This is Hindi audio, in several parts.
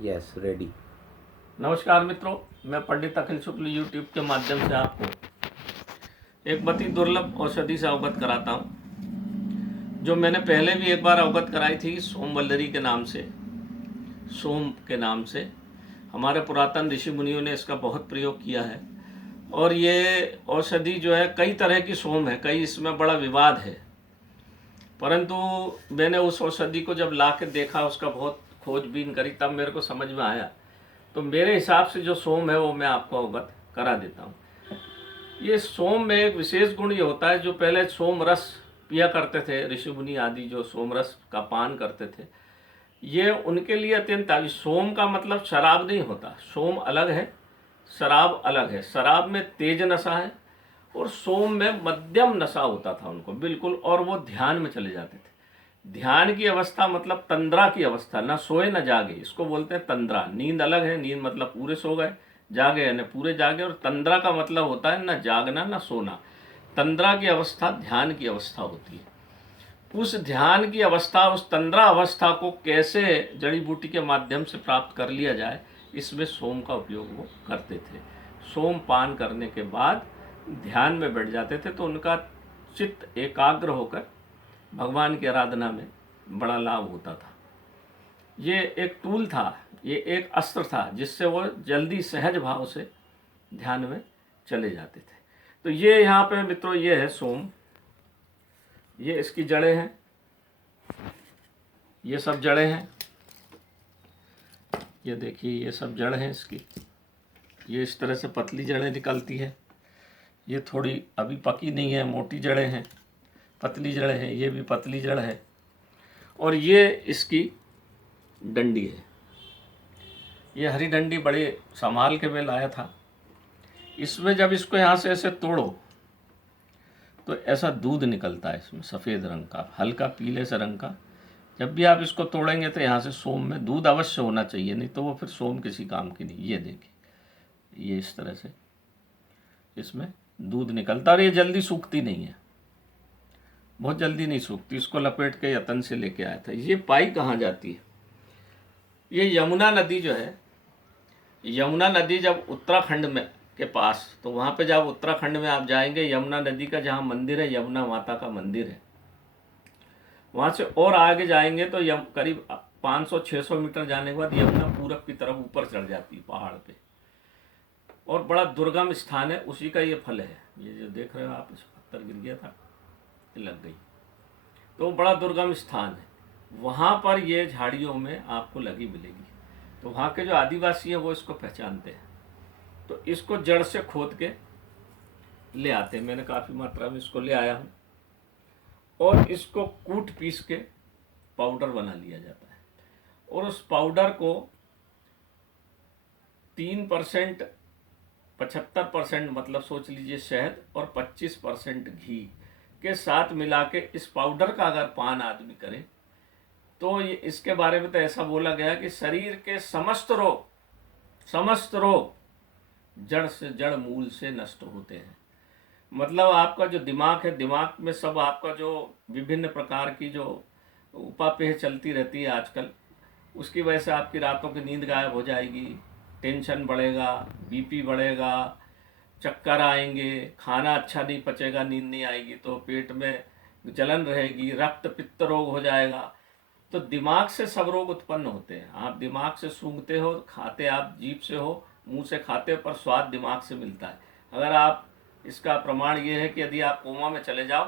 Yes ready. नमस्कार मित्रों, मैं पंडित अखिल शुक्ल यूट्यूब के माध्यम से आपको एक अति दुर्लभ औषधि से अवगत कराता हूँ, जो मैंने पहले भी एक बार अवगत कराई थी सोमवल्लरी के नाम से। सोम के नाम से हमारे पुरातन ऋषि मुनियों ने इसका बहुत प्रयोग किया है। और ये औषधि जो है कई तरह की सोम है, कई इसमें बड़ा विवाद है, परंतु मैंने उस औषधि को जब ला के देखा, उसका बहुत खोजबीन करी, तब मेरे को समझ में आया। तो मेरे हिसाब से जो सोम है वो मैं आपको अवगत करा देता हूँ। ये सोम में एक विशेष गुण ये होता है, जो पहले सोम रस पिया करते थे ऋषि मुनि आदि, जो सोम रस का पान करते थे, ये उनके लिए अत्यंत सोम का मतलब शराब नहीं होता। सोम अलग है, शराब अलग है। शराब में तेज नशा है और सोम में मध्यम नशा होता था उनको बिल्कुल, और वो ध्यान में चले जाते थे। ध्यान की अवस्था मतलब तंद्रा की अवस्था, ना सोए ना जागे, इसको बोलते हैं तंद्रा। नींद अलग है, नींद मतलब पूरे सो गए, जागे यानी पूरे जागे, और तंद्रा का मतलब होता है ना जागना ना सोना। तंद्रा की अवस्था ध्यान की अवस्था होती है। उस ध्यान की अवस्था, उस तंद्रा अवस्था को कैसे जड़ी बूटी के माध्यम से प्राप्त कर लिया जाए, इसमें सोम का उपयोग वो करते थे। सोम पान करने के बाद ध्यान में बैठ जाते थे, तो उनका चित्त एकाग्र होकर भगवान की आराधना में बड़ा लाभ होता था। ये एक टूल था, ये एक अस्त्र था, जिससे वो जल्दी सहज भाव से ध्यान में चले जाते थे। तो ये यहाँ पे मित्रों, ये है सोम, ये इसकी जड़ें हैं, ये सब जड़ें हैं, ये देखिए ये सब जड़ हैं इसकी। ये इस तरह से पतली जड़ें निकलती है, ये थोड़ी अभी पकी नहीं है, मोटी जड़ें हैं, पतली जड़ें हैं, ये भी पतली जड़ है, और ये इसकी डंडी है। ये हरी डंडी बड़े संभाल के मैं लाया था। इसमें जब इसको यहाँ से ऐसे तोड़ो तो ऐसा दूध निकलता है इसमें, सफ़ेद रंग का, हल्का पीले से रंग का। जब भी आप इसको तोड़ेंगे तो यहाँ से सोम में दूध अवश्य होना चाहिए, नहीं तो वो फिर सोम किसी काम की नहीं। ये देखिए, ये इस तरह से इसमें दूध निकलता, और ये जल्दी सूखती नहीं है, बहुत जल्दी नहीं सूखती। इसको लपेट के यतन से लेके आया था। ये पाई कहाँ जाती है? ये यमुना नदी जो है, यमुना नदी जब उत्तराखंड में के पास, तो वहाँ पे जब उत्तराखंड में आप जाएंगे, यमुना नदी का जहाँ मंदिर है, यमुना माता का मंदिर है, वहाँ से और आगे जाएंगे तो करीब 500-600 मीटर जाने के बाद यमुना पूरब की तरफ ऊपर चढ़ जाती है पहाड़ पे, और बड़ा दुर्गम स्थान है। उसी का ये फल है, ये जो देख रहे हो आप, इस पत्थर गिर गया था, ये लग गई, तो बड़ा दुर्गम स्थान है। वहाँ पर ये झाड़ियों में आपको लगी मिलेगी। तो वहाँ के जो आदिवासी हैं वो इसको पहचानते हैं, तो इसको जड़ से खोद के ले आते हैं। मैंने काफ़ी मात्रा में इसको ले आया हूँ, और इसको कूट पीस के पाउडर बना लिया जाता है। और उस पाउडर को 3%, 75% मतलब सोच लीजिए शहद, और 25% घी के साथ मिला के इस पाउडर का अगर पान आदमी करे, तो ये इसके बारे में तो ऐसा बोला गया कि शरीर के समस्त रोग जड़ से जड़ मूल से नष्ट होते हैं। मतलब आपका जो दिमाग है, दिमाग में सब आपका जो विभिन्न प्रकार की जो उपापेय चलती रहती है आजकल, उसकी वजह से आपकी रातों की नींद गायब हो जाएगी, टेंशन बढ़ेगा, बीपी बढ़ेगा, चक्कर आएंगे, खाना अच्छा नहीं पचेगा, नींद नहीं आएगी, तो पेट में जलन रहेगी, रक्त पित्त रोग हो जाएगा। तो दिमाग से सब रोग उत्पन्न होते हैं। आप दिमाग से सूंघते हो, खाते आप जीभ से हो, मुंह से खाते हो, पर स्वाद दिमाग से मिलता है। अगर आप, इसका प्रमाण ये है कि यदि आप कोमा में चले जाओ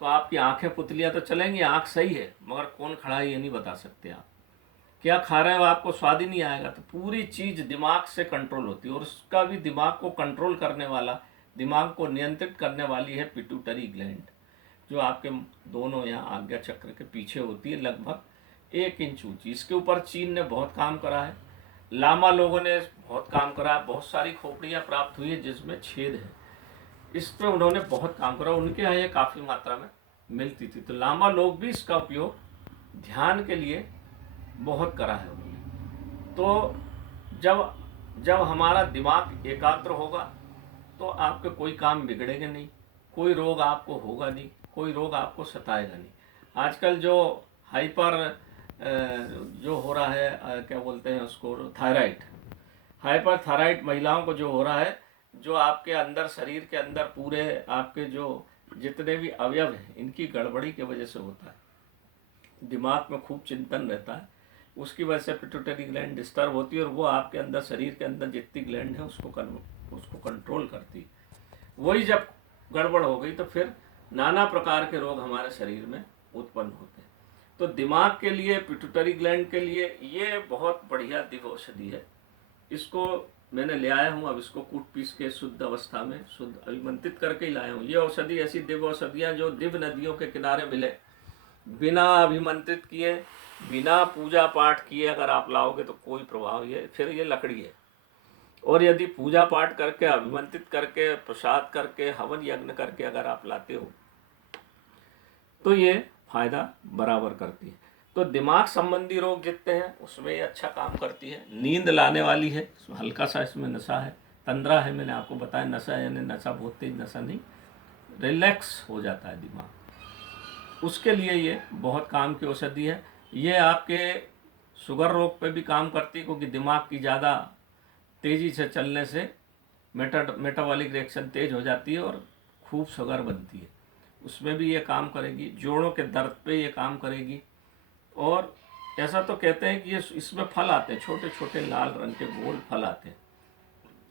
तो आपकी आंखें पुतलियाँ तो चलेंगी, आंख सही है, मगर कौन खड़ा है ये नहीं बता सकते। आप क्या खा रहे हो, आपको स्वाद ही नहीं आएगा। तो पूरी चीज़ दिमाग से कंट्रोल होती है, और उसका भी दिमाग को कंट्रोल करने वाला, दिमाग को नियंत्रित करने वाली है पिट्यूटरी ग्लैंड, जो आपके दोनों यहाँ आज्ञा चक्र के पीछे होती है, लगभग 1 इंच ऊंची। इसके ऊपर चीन ने बहुत काम करा है, लामा लोगों ने बहुत काम करा है, बहुत सारी खोपड़ियाँ प्राप्त हुई है जिसमें छेद है, इस पर उन्होंने बहुत काम करा। उनके यहाँ ये काफ़ी मात्रा में मिलती थी। तो लामा लोग भी इसका उपयोग ध्यान के लिए बहुत करा है उन्होंने। तो जब जब हमारा दिमाग एकाग्र होगा तो आपके कोई काम बिगड़ेंगे नहीं, कोई रोग आपको होगा नहीं, कोई रोग आपको सताएगा नहीं। आजकल जो हाइपर जो हो रहा है क्या बोलते हैं उसको, थायराइड, हाइपरथायराइड महिलाओं को जो हो रहा है, जो आपके अंदर शरीर के अंदर पूरे आपके जो जितने भी अवयव हैं इनकी गड़बड़ी की वजह से होता है। दिमाग में खूब चिंतन रहता है, उसकी वजह से पिट्यूटरी ग्लैंड डिस्टर्ब होती है और वो आपके अंदर शरीर के अंदर जितनी ग्लैंड है उसको कंट्रोल करती है। वही जब गड़बड़ हो गई तो फिर नाना प्रकार के रोग हमारे शरीर में उत्पन्न होते हैं। तो दिमाग के लिए, पिट्यूटरी ग्लैंड के लिए ये बहुत बढ़िया दिव्य औषधि है। इसको मैंने ले आया हूँ, अब इसको कूट पीस के शुद्ध अवस्था में शुद्ध अभिमंत्रित करके ही लाया हूँ। ये औषधि ऐसी दिव्य औषधियाँ जो दिव्य नदियों के किनारे मिले, बिना अभिमंत्रित किए, बिना पूजा पाठ किए अगर आप लाओगे तो कोई प्रभाव, ये फिर ये लकड़ी है। और यदि पूजा पाठ करके, अभिमंत्रित करके, प्रसाद करके, हवन यज्ञ करके अगर आप लाते हो तो ये फायदा बराबर करती है। तो दिमाग संबंधी रोग जितने हैं उसमें ये अच्छा काम करती है। नींद लाने वाली है, हल्का सा इसमें नशा है, तंद्रा है, मैंने आपको बताया। नशा यानी नशा बहुत तेज नशा नहीं, रिलैक्स हो जाता है दिमाग, उसके लिए ये बहुत काम की औषधि है। ये आपके शुगर रोग पे भी काम करती है, क्योंकि दिमाग की ज़्यादा तेज़ी से चलने से मेटाबॉलिक रिएक्शन तेज हो जाती है और खूब शुगर बनती है, उसमें भी ये काम करेगी। जोड़ों के दर्द पे ये काम करेगी। और ऐसा तो कहते हैं कि ये इसमें फल आते हैं, छोटे छोटे लाल रंग के गोल फल आते हैं।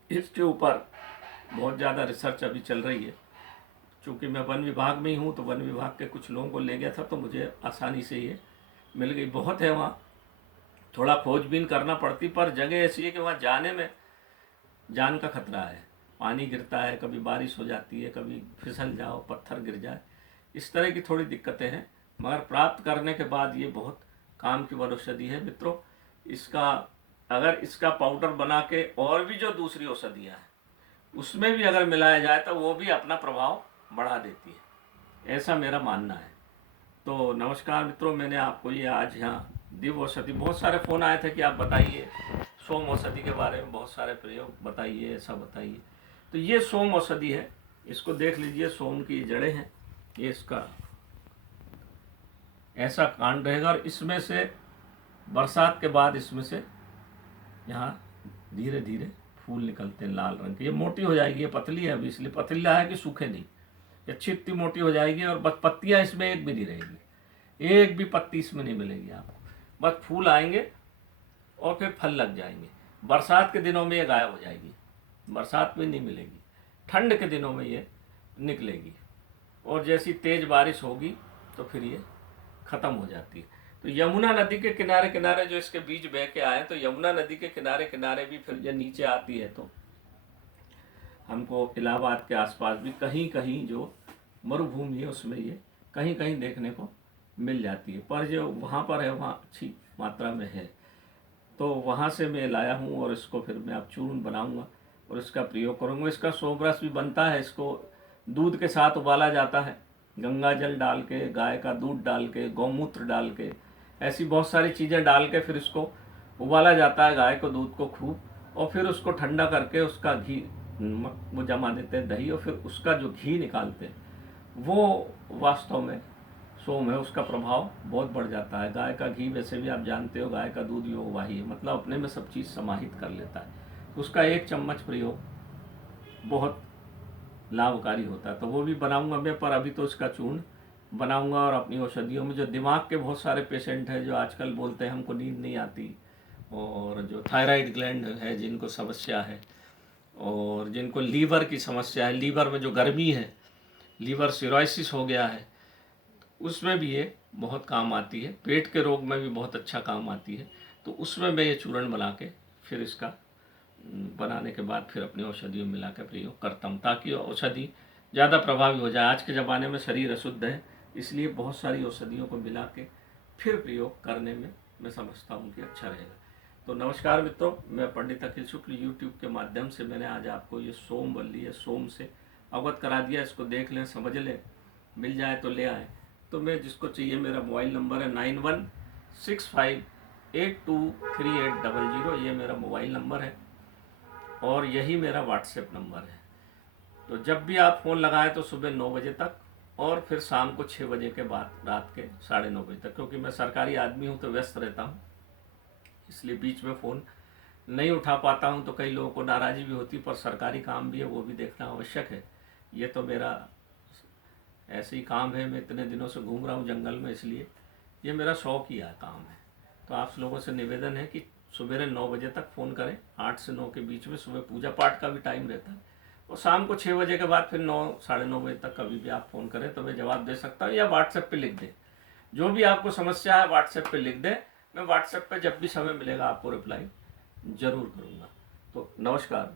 इसके ऊपर बहुत ज़्यादा रिसर्च अभी चल रही है। चूँकि मैं वन विभाग में ही हूँ तो वन विभाग के कुछ लोगों को ले गया था तो मुझे आसानी से ये मिल गई। बहुत है वहाँ, थोड़ा खोजबीन करना पड़ती, पर जगह ऐसी है कि वहाँ जाने में जान का खतरा है। पानी गिरता है, कभी बारिश हो जाती है, कभी फिसल जाओ, पत्थर गिर जाए, इस तरह की थोड़ी दिक्कतें हैं। मगर प्राप्त करने के बाद ये बहुत काम की औषधि है मित्रों। इसका अगर इसका पाउडर बना के और भी जो दूसरी औषधियाँ हैं उसमें भी अगर मिलाया जाए तो वो भी अपना प्रभाव बढ़ा देती है, ऐसा मेरा मानना है। तो नमस्कार मित्रों, मैंने आपको ये आज यहाँ दिव्य औषधि, बहुत सारे फ़ोन आए थे कि आप बताइए सोम औषधि के बारे में, बहुत सारे प्रयोग बताइए, ऐसा बताइए। तो ये सोम औषधि है, इसको देख लीजिए। सोम की जड़ें हैं, ये इसका ऐसा कांड रहेगा और इसमें से बरसात के बाद इसमें से यहाँ धीरे धीरे फूल निकलते हैं लाल रंग के। ये मोटी हो जाएगी, ये पतली है अभी, इसलिए पतला है कि सूखे नहीं, ये अच्छी इतनी मोटी हो जाएगी। और बस पत्तियाँ इसमें एक भी नहीं रहेगी, एक भी पत्ती इसमें नहीं मिलेगी आपको, बस फूल आएंगे और फिर फल लग जाएंगे। बरसात के दिनों में ये गायब हो जाएगी, बरसात में नहीं मिलेगी, ठंड के दिनों में ये निकलेगी। और जैसी तेज़ बारिश होगी तो फिर ये ख़त्म हो जाती है। तो यमुना नदी के किनारे किनारे जो इसके बीज बह के आए, तो यमुना नदी के किनारे किनारे भी फिर जब नीचे आती है तो हमको इलाहाबाद के आसपास भी कहीं कहीं जो मरुभूमि है उसमें ये कहीं कहीं देखने को मिल जाती है। पर जो वहाँ पर है वहाँ अच्छी मात्रा में है, तो वहाँ से मैं लाया हूँ और इसको फिर मैं अब चूर्ण बनाऊँगा और इसका प्रयोग करूँगा। इसका सोम रस भी बनता है, इसको दूध के साथ उबाला जाता है, गंगा जल डाल के, गाय का दूध डाल के, गौमूत्र डाल के, ऐसी बहुत सारी चीज़ें डाल के फिर इसको उबाला जाता है, गाय को दूध को खूब, और फिर उसको ठंडा करके उसका घी वो जमा देते हैं दही, और फिर उसका जो घी निकालते हैं वो वास्तव में सोम है, उसका प्रभाव बहुत बढ़ जाता है। गाय का घी वैसे भी आप जानते हो, गाय का दूध योगवाही है, मतलब अपने में सब चीज़ समाहित कर लेता है। उसका 1 चम्मच प्रयोग बहुत लाभकारी होता है, तो वो भी बनाऊंगा मैं। पर अभी तो इसका चूर्ण बनाऊंगा और अपनी औषधियों में जो दिमाग के बहुत सारे पेशेंट हैं जो आजकल बोलते हैं हमको नींद नहीं आती, और जो थायराइड ग्लैंड है जिनको समस्या है, और जिनको लीवर की समस्या है, लीवर में जो गर्मी है, लीवर सिरोसिस हो गया है, उसमें भी ये बहुत काम आती है। पेट के रोग में भी बहुत अच्छा काम आती है। तो उसमें मैं ये चूर्ण बना के फिर इसका बनाने के बाद फिर अपनी औषधियों में मिला कर प्रयोग करता हूँ, ताकि औषधि ज़्यादा प्रभावी हो जाए। आज के ज़माने में शरीर अशुद्ध है, इसलिए बहुत सारी औषधियों को मिला के फिर प्रयोग करने में मैं समझता हूँ कि अच्छा रहेगा। तो नमस्कार मित्रों, मैं पंडित अखिल शुक्ल यूट्यूब के माध्यम से मैंने आज आपको ये सोम वल्ली है, सोम से अवगत करा दिया। इसको देख लें, समझ लें, मिल जाए तो ले आए। तो मैं जिसको चाहिए, मेरा मोबाइल नंबर है 9165823800, ये मेरा मोबाइल नंबर है और यही मेरा व्हाट्सएप नंबर है। तो जब भी आप फ़ोन लगाएं तो सुबह 9 बजे तक और फिर शाम को 6 बजे के बाद रात के 9:30 बजे तक, क्योंकि मैं सरकारी आदमी हूँ तो व्यस्त रहता हूँ, इसलिए बीच में फ़ोन नहीं उठा पाता हूँ। तो कई लोगों को नाराज़ी भी होती, पर सरकारी काम भी है, वो भी देखना आवश्यक है। ये तो मेरा ऐसे ही काम है, मैं इतने दिनों से घूम रहा हूँ जंगल में, इसलिए ये मेरा शौक ही है, काम है। तो आप लोगों से निवेदन है कि सवेरे 9 बजे तक फ़ोन करें, 8 से 9 के बीच में। सुबह पूजा पाठ का भी टाइम रहता है, और शाम को 6 बजे के बाद फिर 9 साढ़े 9 बजे तक कभी भी आप फ़ोन करें तो मैं जवाब दे सकता हूँ, या व्हाट्सएप पे लिख दें। जो भी आपको समस्या है व्हाट्सएप पे लिख दें, मैं व्हाट्सएप पे जब भी समय मिलेगा आपको रिप्लाई ज़रूर करूँगा। तो नमस्कार।